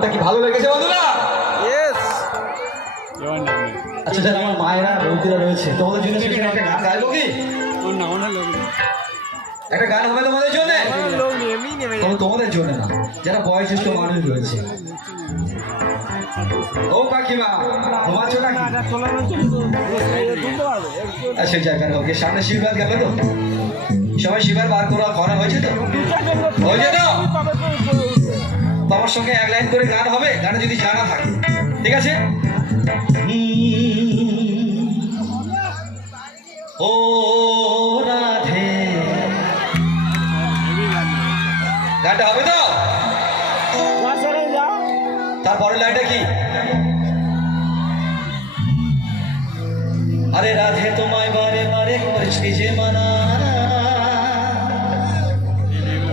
গানটা কি ভালো লেগেছে বন্ধুরা? আচ্ছা যারা আমার মায়েরা বৌদিরা রয়েছে তোমাদের জন্য সেখানে একটা গান গাইবো কি? একটা গান হবে তোমাদের জন্য, তোমাদের জন্য না, যারা বয়োজ্যেষ্ঠ মানুষ রয়েছে। ও কাকিমা ঘুমাচ্ছ নাকি? সেই জায়গায় ওকে সামনে শিবরাত গেল তো, সবাই শিবার বার করা হয়েছে তো, হয়েছে তো? তোমার সঙ্গে এক লাইন করে গান হবে, গানে যদি জানা থাকে, ঠিক আছে? ও রাধে, গানটা হবে তো? তারপরের লাইনটা কি? আরে রাধে তোমায় বারে বারে করছি যে মানা,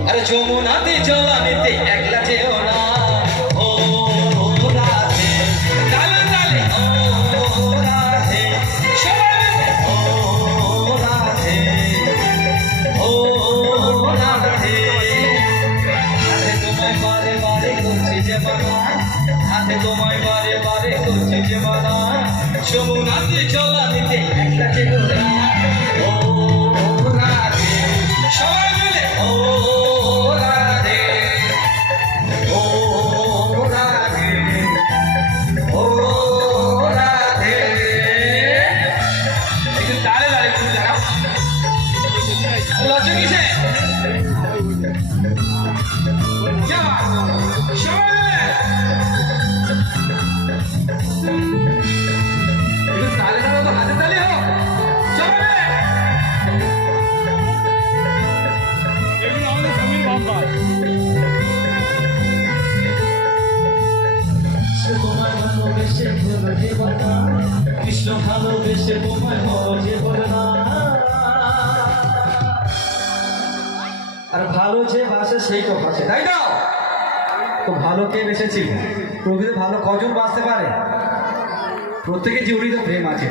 আরে যমুনাতে জলা নিতে একলা যেও না। ও রাধে তালে তালে, ও রাধে সবাই মিলে, ও রাধে, ও রাধে, রাধে তোমায় বারে বারে করছি যে মানা, রাধে তোমায় বারে বারে করছি যে মানা, যমুনাতে জলা নিতে একলা যেও না। ও রাধে সবাই মিলে, ও রাধে, ও রাধে, ও রাধে। একটু তালে তালে একটু দাঁড়াও, লজ্জা কিসে? সবাই মিলে একটু তালে দাঁড়াও তো, হাতে তালি হোক সবাই মিলে। কৃষ্ণ ভালোবেসে তোমায় মজে বলে না, আর ভালো যে বাসে সেই তো বাসে, তাই তো? তো ভালো কে বেসেছিল? প্রকৃত ভালো কজন বাঁচতে পারে? প্রত্যেকের জীবনেই তো প্রেম আছে।